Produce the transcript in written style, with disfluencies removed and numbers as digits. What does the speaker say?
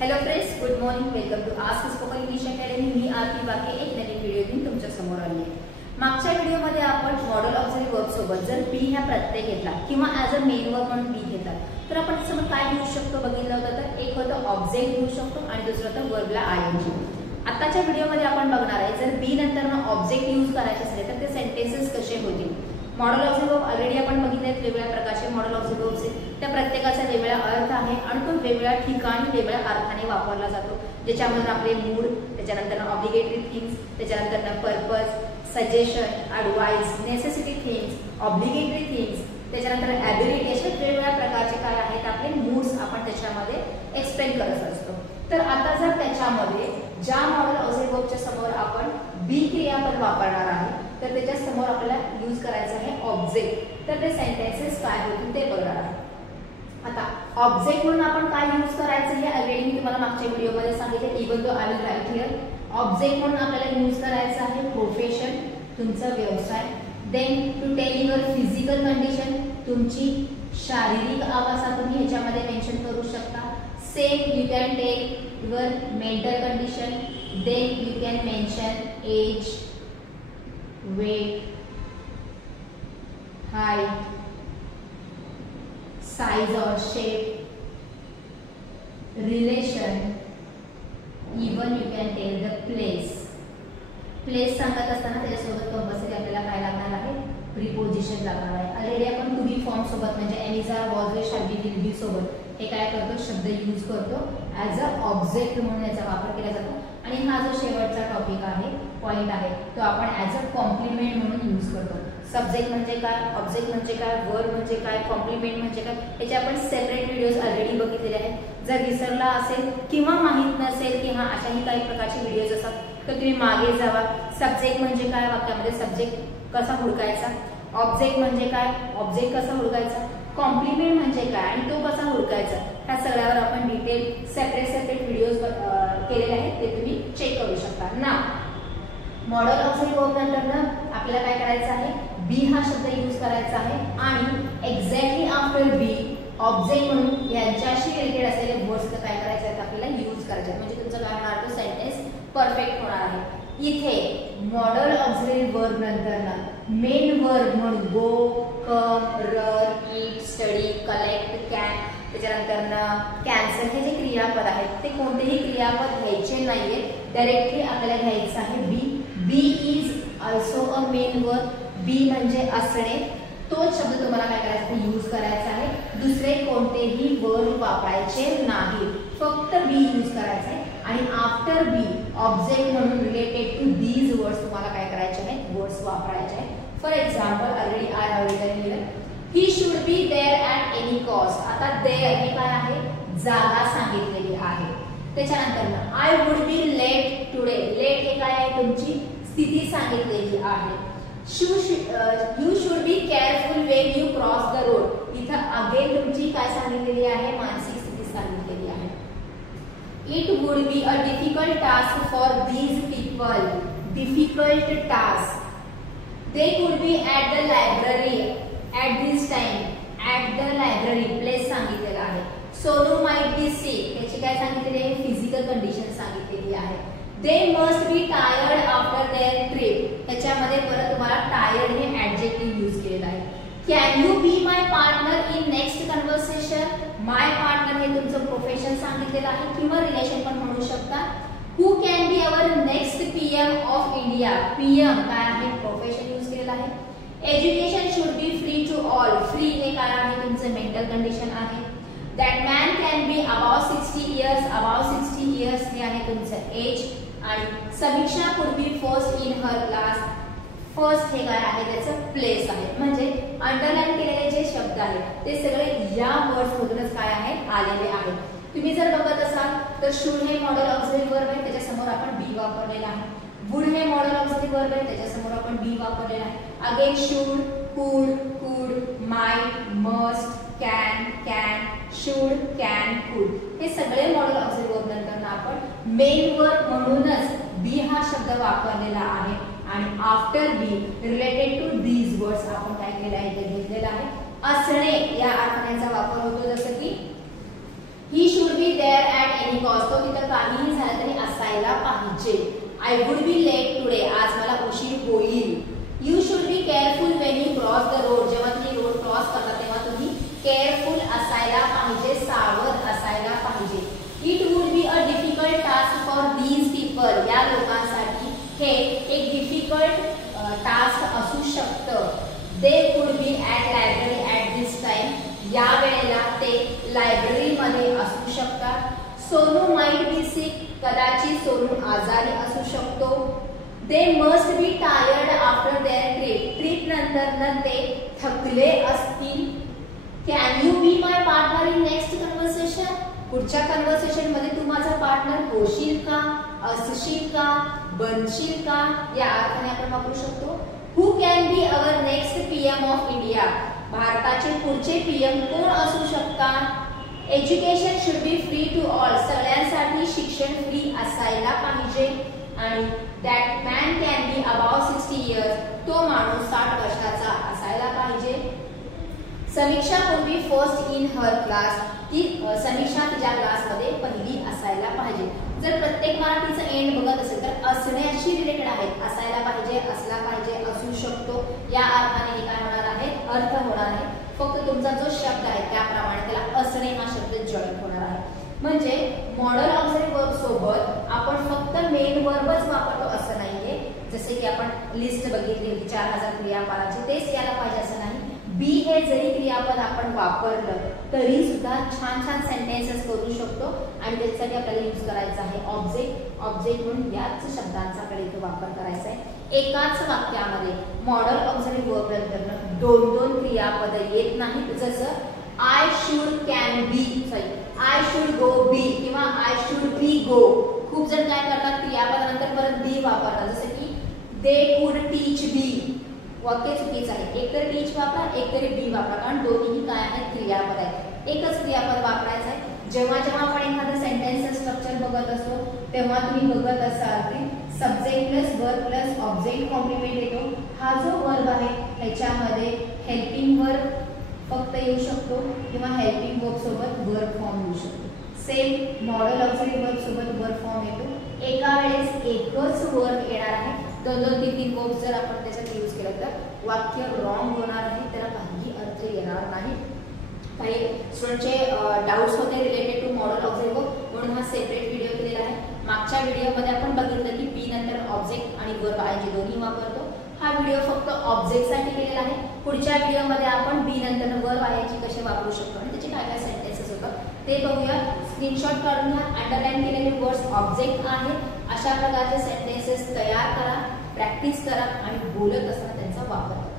Hello friends, good morning. Welcome to Ask Spoken English Academy. मी आरती बाके एक नवीन video घेऊन तुमच्या समोर आली आहे. मागच्या व्हिडिओमध्ये आपण मॉडेल ऑक्झिलरी वर्ब सोबत जर बी ह्या प्रत्यय घेतला किंवा ॲज अ मेन वर्ब म्हणून बी घेतला तर आपण त्याच्यामध्ये काय घेऊ शकतो बघितलं होतं. तर एक होतं ऑब्जेक्ट घेऊ शकतो आणि दुसरं होतं वर्बला आयएनजी. आताच्या व्हिडिओमध्ये आपण बघणार आहे जर बी नंतर ऑब्जेक्ट यूज करायचे असेल तर ते सेंटेन्सेस कसे होतील. मॉडेल ऑक्झिलरी वर्ब ऑलरेडी आपण बघितले वेगवेगळ्या प्रकारचे मॉडेल ऑक्झिलरी वर्ब्स आहेत. त्या प्रत्येकाचा वेगळा अर्थ आहे आणि तो वेगळ्या ठिकाणी वेगळ्या अर्थाने वापरला जातो. ज्याच्यामध्ये आपले मूड, त्याच्यानंतर ऑब्लिगेटरी थिंग्स, त्याच्यानंतर purpose, suggestion, advice, necessity things, obligatory things, त्याच्यानंतर ॲबिलिटी, अशा वेगवेगळ्या प्रकारचे काय आहेत आपले मूड्स आपण त्याच्यामध्ये एक्सप्लेन करत असतो. तर आता जर त्याच्यामध्ये ज्या मॉडेल ऑक्झिलरी वर्बच्या समोर आपण बी क्रियापद वापरणार आहे तर त्याच्या समोर आपल्याला यूज करायचं आहे ऑब्जेक्ट. तर ते सेंटेन्सेस काय होतील ते बघणार आहे. आता ऑब्जेक्ट म्हणून आपण काय यूज करायचं हे ऑलरेडी मी तुम्हाला मागच्या व्हिडिओमध्ये सांगितले. Even though I will write here. Object म्हणून आपल्याला यूज करायचं आहे प्रोफेशन, तुमचा व्यवसाय. Then to tell your physical condition, तुमची शारीरिक अवस्था तुम्ही ह्याच्यामध्ये मेन्शन करू शकता. Same you can take your mental condition. Then you can mention age, weight, height, size or shape, relation, even you can tell the place. place सांगत असताना त्याच्यासोबत कंपल्सरी आपल्याला काय लागणार आहे, प्रीपोजिशन लागणार आहे. ऑलरेडी आपण टू बी फॉर्म सोबत म्हणजे am are, was, will, shall be, will be सोबत हे काय करतो, शब्द यूज करतो ॲज अ ऑब्जेक्ट म्हणून याचा वापर केला जातो. आणि हा जो शेवटचा टॉपिक आहे, पॉइंट आहे, तो आपण ॲज अ कॉम्प्लिमेंट म्हणून यूज करतो. सब्जेक्ट म्हणजे काय, ऑब्जेक्ट म्हणजे काय, वर्ब म्हणजे काय, कॉम्प्लिमेंट म्हणजे काय, याचे आपण सेपरेट व्हिडिओज ऑलरेडी बघितलेले आहेत. जर विसरला असेल किंवा माहित नसेल की हा अशाही काही प्रकारचे व्हिडिओज असतात तर तुम्ही मागे जावा. सब्जेक्ट म्हणजे काय, वाक्यामध्ये सब्जेक्ट कसा हुडकायचा, ऑब्जेक्ट म्हणजे काय, ऑब्जेक्ट कसा हुडकायचा, कॉम्प्लिमेंट म्हणजे काय आणि तो कसा हुडकायचा, ह्या सगळ्यावर आपण डिटेल सेपरेट व्हिडिओज केलेले आहेत, ते तुम्ही चेक करू शकता. ना मॉडेल ऑक्झिलरी वर्ब नंतर आपल्याला काय करायचं आहे, बी हा शब्द यूज करायचा आहे आणि एक्झॅक्टली आफ्टर बी ऑब्जेक्ट म्हणून यांच्याशी रिलेटेड असलेले वर्ड्स काय करायचे आहेत आपल्याला यूज करायचे आहेत. म्हणजे तुमचं काय होणार, तो सेंटेन्स परफेक्ट होणार आहे. इथे मॉडेल ऑक्झिलरी वर्ब नंतर मेन वर्ब म्हणून go, come, run, eat, study, collect, can, त्याच्यानंतर कॅन्सल हे जे क्रियापद आहेत ते कोणतेही क्रियापद घ्यायचे नाहीये. डायरेक्टली आपल्याला घ्यायचं आहे be. Be is also a main verb. Be म्हणजे असणे. तोच शब्द तुम्हाला काय करायचा आहे, यूज करायचा आहे. दुसरे कोणतेही वर्ब वापरायचे नाही, फक्त बी यूज करायचे आहे. आणि आफ्टर बी ऑब्जेक्ट म्हणून रिलेटेड टू दीज वर्ड्स तुम्हाला काय करायचे आहेत, वर्ड्स वापरायचे आहेत. For example already I have written here, he should be there at any cost. आता देअर हे काय आहे, जागा सांगितलेली आहे. त्याच्यानंतर I would be late today. Late हे काय आहे, तुमची स्थिती सांगितलेली आहे. You should be careful when you cross the road. इथं अगेन तुमची काय सांगितलेली आहे, मानसिक स्थिती सांगितलेली आहे. It would be a difficult task for these people. Difficult task. They could be at the library at this time. At the library place सांगितलेला आहे. Sonu might be sick. याची काय सांगितलेली आहे, फिजिकल कंडिशन सांगितलेली आहे. They must be tired after their trip. त्याच्यामध्ये परत तुम्हाला टायर्ड हे ऍडजेक्टिव्ह यूज केलेलं आहे. Can you be my partner in next conversation. My partner हे तुमचं प्रोफेशन सांगितलेलं आहे किंवा रिलेशन पण म्हणू शकता. Who can be our next PM of India. PM काय आहे, प्रोफेशन यूज केलेलं आहे. Education should be free to all. Free हे काय आहे, तुमचं मेंटल कंडिशन आहे. That man can be above 60 years. Above 60 years हे आहे तुमचं एज. आणि Samiksha could be first in her class. First हे काय आहे, त्याचं प्लेस आहे. म्हणजे अंडरलाईन केलेले जे शब्द आहेत ते सगळे या वर्ड्स मधूनच काय आहे, आलेले आहेत. तुम्ही जर बघत असाल तर शुड हे मॉडेल ऑक्झिलरी वर्ब आहे, त्याच्यासमोर आपण बी वापरलेला आहे. वुड हे मॉडेल ऑक्झिलरी वर्ब आहे, त्याच्यासमोर आपण बी वापरलेला आहे. अगेन शुड, कुड, might, must, can, should, can, कुड हे सगळे मॉडेल ऑक्झिलरी वर्ब नंतर आपण मेन वर्ब म्हणूनच बी हा शब्द वापरलेला आहे. आणि after be related to these words आपण काय केलं आहे, ते घेतलेलं आहे. असणे या अर्थाचा वापर होतो, जसं की he should be there at any cost. तो तिथं काहीही झालं तरी असायला पाहिजे. I would be late today. आज मला उशीर होईल. You should be careful when you cross the road. जेव्हा तुम्ही रोड क्रॉस करता तेव्हा तुम्ही केअरफुल असायला पाहिजे, सावध असायला पाहिजे. It would be a difficult task for these people. या लोकांसाठी हे एक डिफिकल्ट टास्क असू शकतं. They could be at library at this time. या वेळेला ते लायब्ररीमध्ये असू शकतात. Sonu might be sick. कदाचित सोनू आजारी असू शकतो. They must be tired after their trip. Trip नंतर ते थकले असतील. Can you be my partner in next conversation. पुढच्या कन्व्हर्सेशन मध्ये तू माझा पार्टनर होशील का, असशील का, बनशील का, या अर्थाने आपण वापरू शकतो. Who can be our next PM of India. भारताचे पुढचे पीएम कोण असू शकतात. Education should be free to all. सगळ्यांसाठी शिक्षण फ्री असायला पाहिजे. आणि that man can be about 60 years. तो माणूस 60 वर्षाचा असायला पाहिजे. Samiksha could be first in her class. ती समीक्षा तिच्या क्लासमध्ये पहिली असायला पाहिजे. जर प्रत्येक मराठीचं एंड बघत असेल तर असण्याशी रिलेटेड आहेत. असायला पाहिजे, असला पाहिजे, असू शकतो, या अर्थाने हे काय होणार आहे, अर्थ होणार आहे. फक्त तुमचा जो शब्द आहे त्याप्रमाणे त्याला असणे हा शब्द जॉईन होणार आहे. म्हणजे मॉडल ऑक्झिलरी वर्ब सोबत आपण फक्त मेन वर्बच वापरतो असं नाहीये. जसे की आपण लिस्ट बघितली होती 4000 क्रियापदाची, तेच यायला पाहिजे असं नाही. बी हे जरी क्रियापद आपण वापरलं तरी सुद्धा छान छान सेंटेन्सेस करू शकतो. आणि त्याच्यासाठी आपल्याला यूज करायचं आहे ऑब्जेक्ट. ऑब्जेक्ट म्हणून याच शब्दांचा आपल्याला इथे वापर करायचा आहे. एकाच वाक्यामध्ये मॉडल ऑक्झिलरी वर्ब नंतर दोन क्रियापद येत नाहीत. जसं I should can be, I should go be किंवा आय शुड बी गो. खूप जण काय करतात, क्रियापदानंतर परत बी वापरतात. जसं की दे कुड टीच बी. वाक्य चुकीचं आहे. एक तर टीच वापरा, एक तरी बी वापरा, कारण दोन्ही काय आहेत, क्रियापद आहेत. एकच क्रियापद वापरायचं आहे. जेव्हा जेव्हा आपण एखादं सेंटेन्स स्ट्रक्चर बघत असतो तेव्हा तुम्ही बघत असाल की subject plus verb plus object complement येतो. हा जो वर्ब आहे त्याच्यामध्ये हेल्पिंग वर्ब फक्त येऊ शकतो किंवा हेल्पिंग वर्ब सोबत वर्ब फॉर्म येऊ शकतो. सेम मॉडल ऑक्झिलरी वर्ब सोबत वर्ब फॉर्म येतो. एका वेळेस एकच वर्ब येणार आहे. 2-3 वर्ब जर आपण त्याच्यात यूज केलं तर वाक्य रॉंग होणार आहे, त्याला काहीही अर्थ येणार नाही. काही स्टुडंटचे डाऊट्स होते related to modal auxiliary verb, म्हणून हा सेपरेट व्हिडिओ केलेला आहे. मागच्या व्हिडिओमध्ये आपण बघितलं की बी नंतर ऑब्जेक्ट आणि वर्ब आयएनजी दोन्ही वापरतो. हा व्हिडिओ फक्त ऑब्जेक्टसाठी केलेला आहे. पुढच्या व्हिडिओमध्ये आपण बी नंतर वर्ब आयएनजी कसे वापरू शकतो आणि त्याचे काय काय सेंटेन्सेस होतात ते बघूया. स्क्रीनशॉट काढून घ्या. अंडरलाईन केलेले वर्ड्स ऑब्जेक्ट आहेत. अशा प्रकारचे सेंटेन्सेस तयार करा, प्रॅक्टिस करा आणि बोलत असताना त्यांचा वापर करा.